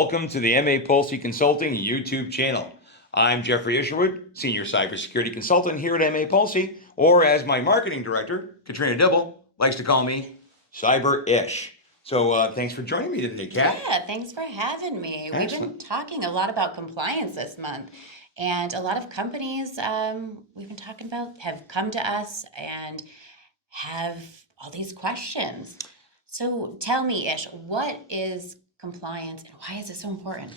Welcome to the MA Polce Consulting YouTube channel. I'm Jeffrey Isherwood, Senior Cybersecurity Consultant here at MA Polce, or as my marketing director, Katrina Dibble, likes to call me, Cyber-ish. So thanks for joining me today, Kat. Yeah, thanks for having me. We've Excellent. been talking a lot about compliance this month, and a lot of companies we've been talking about have come to us and have all these questions. So tell me, Ish, what is compliance and why is it so important?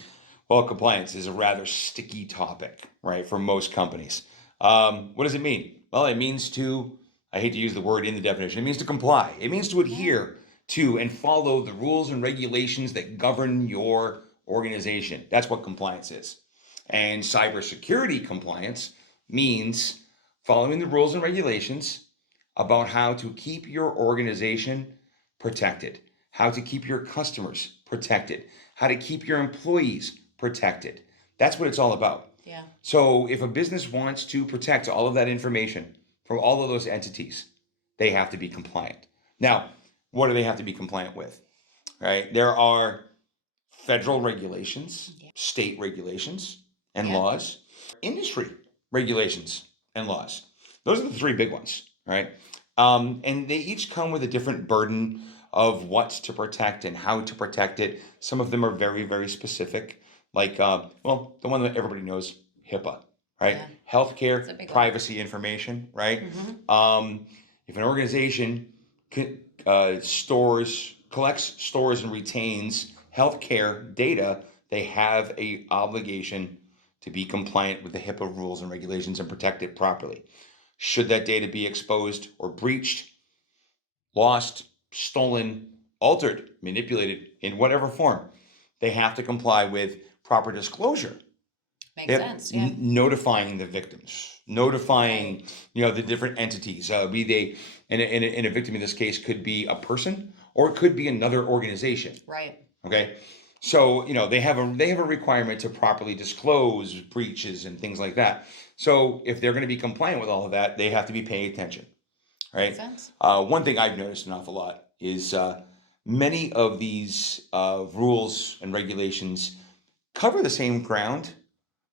Well, compliance is a rather sticky topic, right, for most companies. What does it mean? Well, it means I hate to use the word in the definition, it means to comply. It means to adhere to and follow the rules and regulations that govern your organization. That's what compliance is. And cybersecurity compliance means following the rules and regulations about how to keep your organization protected, how to keep your customers protected, how to keep your employees protected. That's what it's all about. Yeah. So if a business wants to protect all of that information from all of those entities, they have to be compliant. Now, what do they have to be compliant with? Right? There are federal regulations, state regulations and laws, industry regulations and laws. Those are the three big ones, right? And they each come with a different burden of what to protect and how to protect it. Some of them are very, very specific, like, the one that everybody knows, HIPAA, right? Yeah. Healthcare, privacy information, right? If an organization collects, stores, and retains healthcare data, they have a obligation to be compliant with the HIPAA rules and regulations and protect it properly. Should that data be exposed or breached, lost, stolen, altered, manipulated in whatever form, they have to comply with proper disclosure. Makes sense, yeah. Notifying the victims, notifying the different entities. Be they in a victim in this case could be a person or it could be another organization. Right. Okay. So they have a requirement to properly disclose breaches and things like that. So if they're going to be compliant with all of that, they have to be paying attention. Right. Makes sense. One thing I've noticed an awful lot is many of these rules and regulations cover the same ground,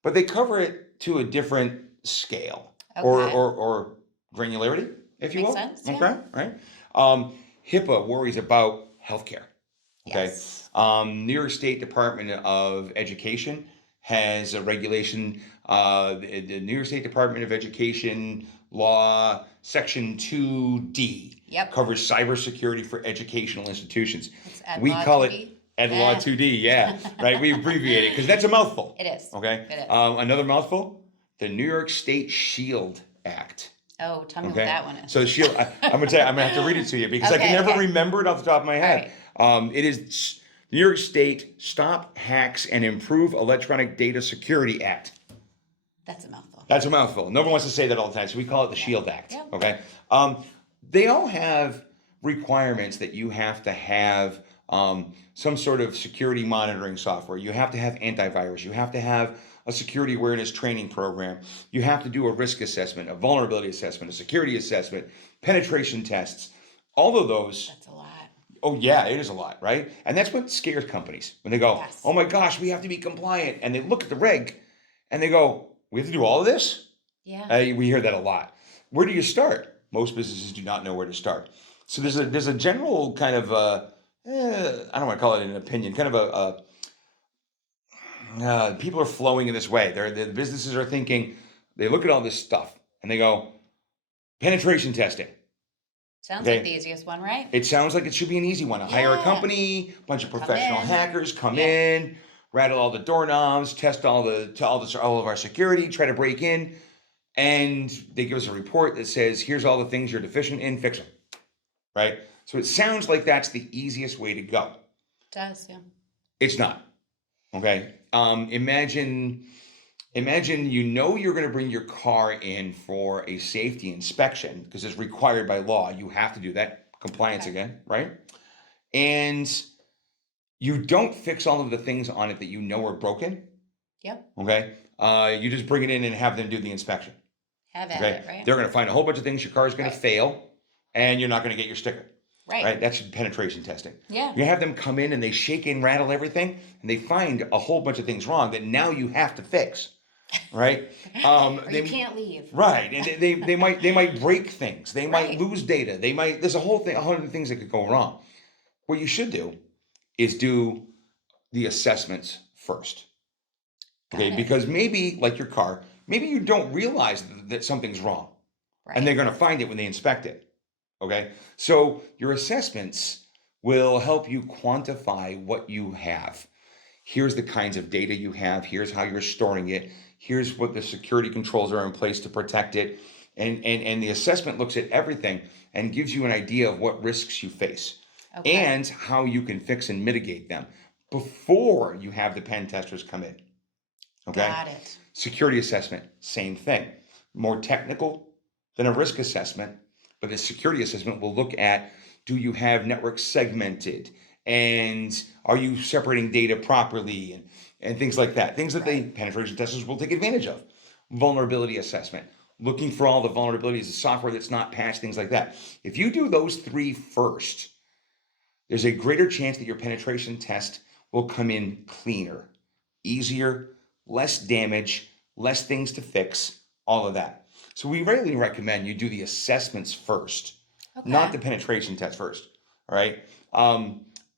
but they cover it to a different scale or granularity, if you will. Makes sense, Okay, right? HIPAA worries about healthcare. Okay. Yes. New York State Department of Education has a regulation. The New York State Department of Education law, Section 2D, covers cybersecurity for educational institutions. We call it Ed Law 2D, yeah, right? We abbreviate it because that's a mouthful. It is. Okay. It is. Another mouthful, the New York State SHIELD Act. Oh, tell me what that one is. So SHIELD, I'm gonna tell you, I'm gonna have to read it to you because I can never remember it off the top of my head. Right. It is the New York State Stop Hacks and Improve Electronic Data Security Act. That's a mouthful. That's a mouthful. Nobody wants to say that all the time, so we call it the SHIELD Act. Yeah. Okay. They all have requirements that you have to have some sort of security monitoring software. You have to have antivirus. You have to have a security awareness training program. You have to do a risk assessment, a vulnerability assessment, a security assessment, penetration tests. All of those. That's a lot. Oh yeah, it is a lot, right? And that's what scares companies when they go, oh my gosh, we have to be compliant. And they look at the reg and they go, we have to do all of this? Yeah. We hear that a lot. Where do you start? Most businesses do not know where to start. So there's a general kind of, I don't want to call it an opinion, kind of people are flowing in this way. The businesses are thinking, they look at all this stuff and they go, penetration testing. Sounds like the easiest one, right? It sounds like it should be an easy one. Hire a company, bunch of professional hackers come in, rattle all the doorknobs, test all of our security, try to break in, and they give us a report that says, here's all the things you're deficient in, fix them. Right? So it sounds like that's the easiest way to go. It does, yeah. It's not. Okay? Imagine you're going to bring your car in for a safety inspection because it's required by law. You have to do that. Compliance again, right? And you don't fix all of the things on it that you know are broken. Yep. Okay? You just bring it in and have them do the inspection. Have at it, right? They're going to find a whole bunch of things your car is going to fail, and you're not going to get your sticker. Right. That's penetration testing. Yeah. You have them come in and they shake and rattle everything, and they find a whole bunch of things wrong that now you have to fix, right? Or They, you can't leave. right, and they might break things. They might Right. lose data. There's a whole thing, 100 things that could go wrong. What you should do is do the assessments first. Got Okay, it. because maybe like your car, maybe you don't realize that something's wrong, and they're Right. going to find it when they inspect it. Okay, so your assessments will help you quantify what you have. Here's the kinds of data you have. Here's how you're storing it. Here's what the security controls are in place to protect it. And the assessment looks at everything and gives you an idea of what risks you face Okay. and how you can fix and mitigate them before you have the pen testers come in. Okay. Got it. Security assessment, same thing. More technical than a risk assessment, but the security assessment will look at, do you have network segmented, and are you separating data properly, and things like that. Things that the Right. penetration testers will take advantage of. Vulnerability assessment, looking for all the vulnerabilities of software that's not patched, things like that. If you do those three first, there's a greater chance that your penetration test will come in cleaner, easier, less damage, less things to fix, all of that. So we really recommend you do the assessments first, not Okay. the penetration test first. All right.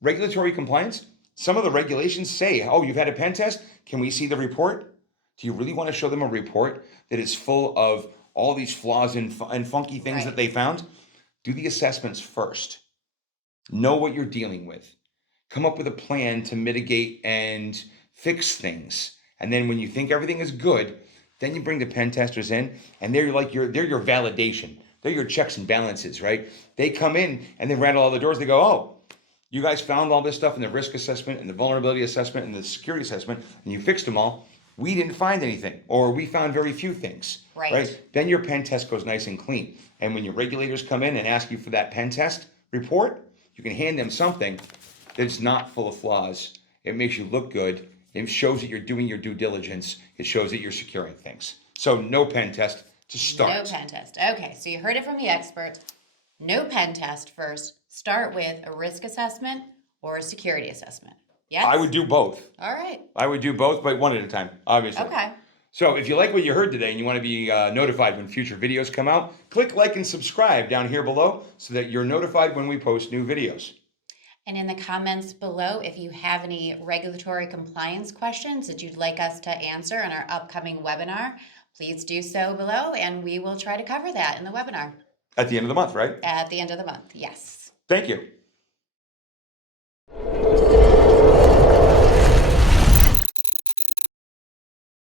Regulatory compliance. Some of the regulations say, "Oh, you've had a pen test. Can we see the report?" Do you really want to show them a report that is full of all these flaws and funky things that Right. they found? Do the assessments first. Know what you're dealing with. Come up with a plan to mitigate and fix things. And then when you think everything is good, then you bring the pen testers in, and they're your validation. They're your checks and balances, right? They come in and they rattle all the doors. They go, "Oh, you guys found all this stuff in the risk assessment and the vulnerability assessment and the security assessment, and you fixed them all. We didn't find anything, or we found very few things." Right. Then your pen test goes nice and clean. And when your regulators come in and ask you for that pen test report, you can hand them something that's not full of flaws. It makes you look good. It shows that you're doing your due diligence. It shows that you're securing things. So no pen test to No start. pen test. Okay, so you heard it from the expert. No pen test first. Start with a risk assessment or a security assessment. Yes? I would do both. All right. I would do both, but one at a time, obviously. Okay. So if you like what you heard today and you want to be notified when future videos come out, click like and subscribe down here below so that you're notified when we post new videos. And in the comments below, if you have any regulatory compliance questions that you'd like us to answer in our upcoming webinar, please do so below, and we will try to cover that in the webinar At the end of the month, right? at the end of the month. Yes. Thank you.